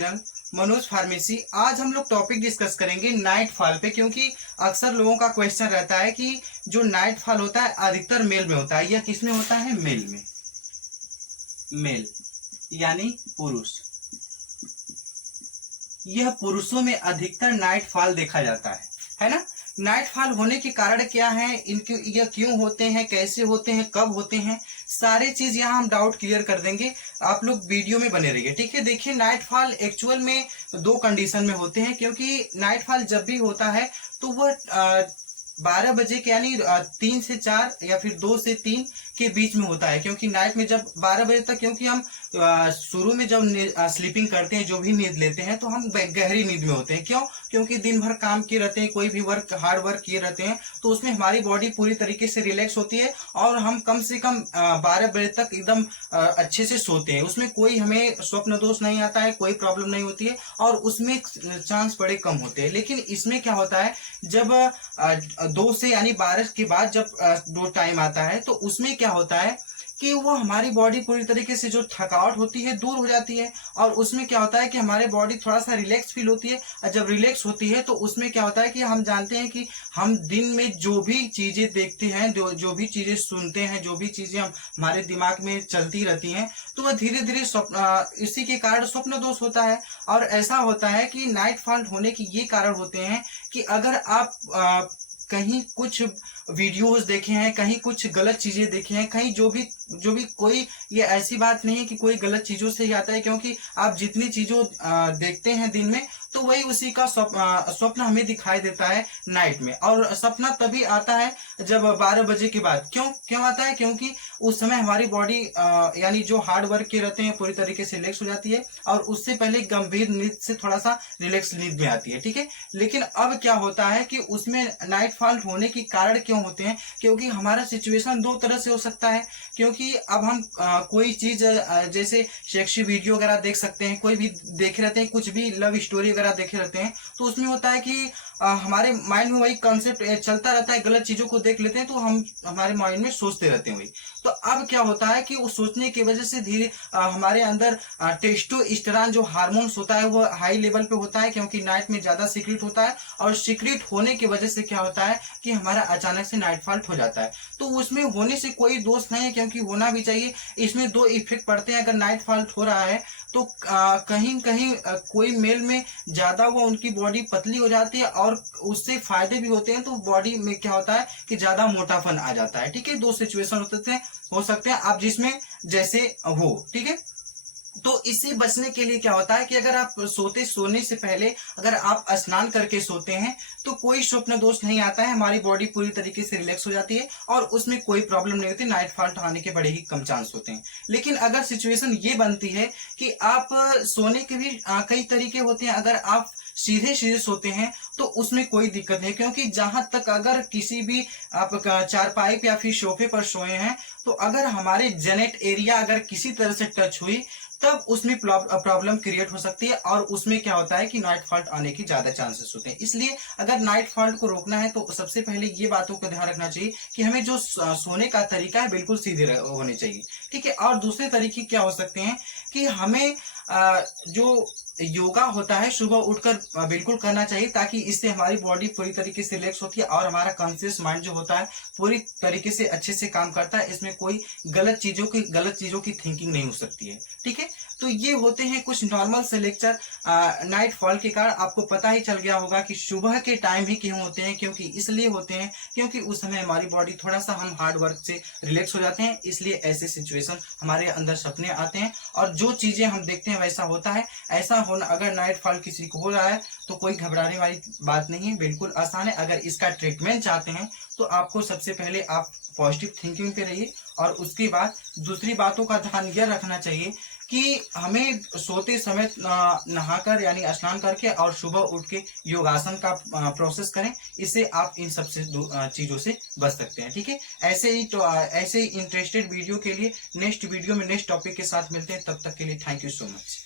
Manoj pharmacy. आज हम लोग टॉपिक डिस्कस करेंगे नाइट फॉल पे, क्योंकि अक्सर लोगों का क्वेश्चन रहता है कि जो नाइट फॉल होता है अधिकतर मेल में होता है। यह किस में होता है? मेल में। मेल यानी पुरुष। यह पुरुषों में अधिकतर नाइट फॉल देखा जाता है ना। नाइट फॉल होने के कारण क्या है, इनके यह क्यों होते हैं, कैसे होते हैं, कब होते हैं, सारे चीज यहाँ हम डाउट क्लियर कर देंगे। आप लोग वीडियो में बने रहिए, ठीक है। देखिए, नाइट फॉल एक्चुअल में दो कंडीशन में होते हैं, क्योंकि नाइट फॉल जब भी होता है तो वह 12 बजे के यानी 3 से 4 या फिर 2 से 3 के बीच में होता है। क्योंकि नाइट में जब 12 बजे तक, क्योंकि हम शुरू में जब स्लीपिंग करते हैं, जो भी नींद लेते हैं, तो हम गहरी नींद में होते हैं। क्यों? क्योंकि दिन भर काम किए रहते हैं, कोई भी वर्क, हार्ड वर्क किए रहते हैं, तो उसमें हमारी बॉडी पूरी तरीके से रिलैक्स होती है और हम कम से कम 12 बजे तक एकदम अच्छे से सोते हैं। उसमें कोई हमें स्वप्न दोष नहीं आता है, कोई प्रॉब्लम नहीं होती है और उसमें चांस बड़े कम होते हैं। लेकिन इसमें क्या होता है, जब 2 से यानी 12 के बाद जब दो टाइम आता है, तो उसमें क्या होता है कि वो हमारी बॉडी पूरी तरीके से जो थकावट होती है दूर हो जाती है और उसमें क्या होता है कि हमारे बॉडी थोड़ा सा रिलैक्स फील होती है। और जब रिलैक्स होती है तो उसमें क्या होता है कि हम जानते हैं कि हम दिन में जो भी चीजें देखते हैं, जो भी चीजें सुनते हैं, जो भी चीजें हम हमारे दिमाग में चलती रहती हैं, तो वह धीरे धीरे इसी के कारण स्वप्न दोष होता है। और ऐसा होता है कि नाइट फॉल्ट होने के ये कारण होते हैं कि अगर आप कहीं कुछ वीडियोस देखे हैं, कहीं कुछ गलत चीजें देखे हैं, कहीं जो भी कोई, ये ऐसी बात नहीं है कि कोई गलत चीजों से ही आता है, क्योंकि आप जितनी चीजों देखते हैं दिन में, तो वही उसी का स्वप्न हमें दिखाई देता है नाइट में। और सपना तभी आता है जब 12 बजे के बाद। क्यों आता है? क्योंकि उस समय हमारी बॉडी यानी जो हार्ड वर्क के रहते हैं पूरी तरीके से रिलैक्स हो जाती है और उससे पहले गंभीर नींद से थोड़ा सा रिलैक्स नींद में आती है, ठीक है। लेकिन अब क्या होता है कि उसमें नाइट फॉल होने के कारण क्यों होते हैं? क्योंकि हमारा सिचुएशन दो तरह से हो सकता है। क्योंकि अब हम कोई चीज जैसे सेक्सी वीडियो वगैरह देख सकते हैं, कोई भी देखे रहते हैं, कुछ भी लव स्टोरी वगैरह देखे रहते हैं, तो उसमें होता है कि हमारे माइंड में वही कॉन्सेप्ट चलता रहता है, गलत चीजों को देख लेते हैं, तो हम हमारे माइंड में सोचते रहते हैं वही। तो अब क्या होता है कि उस सोचने की वजह से धीरे हमारे अंदर टेस्टोस्टेरोन जो हार्मोन्स होता है वो हाई लेवल पे होता है, क्योंकि नाइट में ज्यादा सीक्रेट होता है। और सीक्रेट होने की वजह से क्या होता है कि हमारा अचानक से नाइट फॉल्ट हो जाता है। तो उसमें होने से कोई दोष नहीं है, क्योंकि होना भी चाहिए। इसमें दो इफेक्ट पड़ते हैं। अगर नाइट फॉल्ट हो रहा है तो कहीं कहीं कोई मेल में ज्यादा वो उनकी बॉडी पतली हो जाती है और उससे फायदे भी होते हैं, तो बॉडी में क्या होता है कि ज्यादा मोटापन आ जाता है, ठीक है। दो सिचुएशन हो सकते हैं आप जिसमें जैसे हो, ठीक है। तो इससे बचने के लिए क्या होता है कि अगर आप सोने से पहले अगर आप स्नान करके सोते हैं तो कोई स्वप्न दोष नहीं आता है, हमारी बॉडी पूरी तरीके से रिलैक्स हो जाती है और उसमें कोई प्रॉब्लम नहीं होती। नाइट फॉल्ट आने के बड़े ही कम चांस होते हैं। लेकिन अगर सिचुएशन ये बनती है कि आप सोने के भी कई तरीके होते हैं। अगर आप सीधे सीधे सोते हैं तो उसमें कोई दिक्कत नहीं, क्योंकि जहां तक अगर किसी भी आप चारपाई पे या फिर सोफे पर सोए हैं, तो अगर हमारे जेनेट एरिया अगर किसी तरह से टच हुई तब उसमें प्रॉब्लम क्रिएट हो सकती है और उसमें क्या होता है कि नाइट फॉल्ट आने की ज्यादा चांसेस होते हैं। इसलिए अगर नाइट फॉल्ट को रोकना है तो सबसे पहले ये बातों का ध्यान रखना चाहिए कि हमें जो सोने का तरीका है बिल्कुल सीधे होने चाहिए, ठीक है। और दूसरे तरीके क्या हो सकते हैं कि हमें जो योगा होता है सुबह उठकर बिल्कुल करना चाहिए, ताकि इससे हमारी बॉडी पूरी तरीके से रिलैक्स होती है और हमारा कॉन्शियस माइंड जो होता है पूरी तरीके से अच्छे से काम करता है। इसमें कोई गलत चीजों की थिंकिंग नहीं हो सकती है, ठीक है। तो ये होते हैं कुछ नॉर्मल से लेक्चर नाइट फॉल के कारण। आपको पता ही चल गया होगा कि सुबह के टाइम ही क्यों होते हैं, क्योंकि इसलिए होते हैं क्योंकि उस समय हमारी बॉडी थोड़ा सा हम हार्ड वर्क से रिलैक्स हो जाते हैं, इसलिए ऐसे सिचुएशन हमारे अंदर सपने आते हैं और जो चीजें हम देखते हैं वैसा होता है। ऐसा होना, अगर नाइट फॉल किसी को हो रहा है तो कोई घबराने वाली बात नहीं है, बिल्कुल आसान है। अगर इसका ट्रीटमेंट चाहते हैं तो आपको सबसे पहले आप पॉजिटिव थिंकिंग पे रहिए और उसके बाद दूसरी बातों का ध्यान यह रखना चाहिए कि हमें सोते समय नहाकर यानी स्नान करके और सुबह उठ के योगासन का प्रोसेस करें। इससे आप इन सब से चीजों से बच सकते हैं, ठीक है। ऐसे ही इंटरेस्टेड वीडियो के लिए नेक्स्ट वीडियो में नेक्स्ट टॉपिक के साथ मिलते हैं। तब तक के लिए थैंक यू सो मच।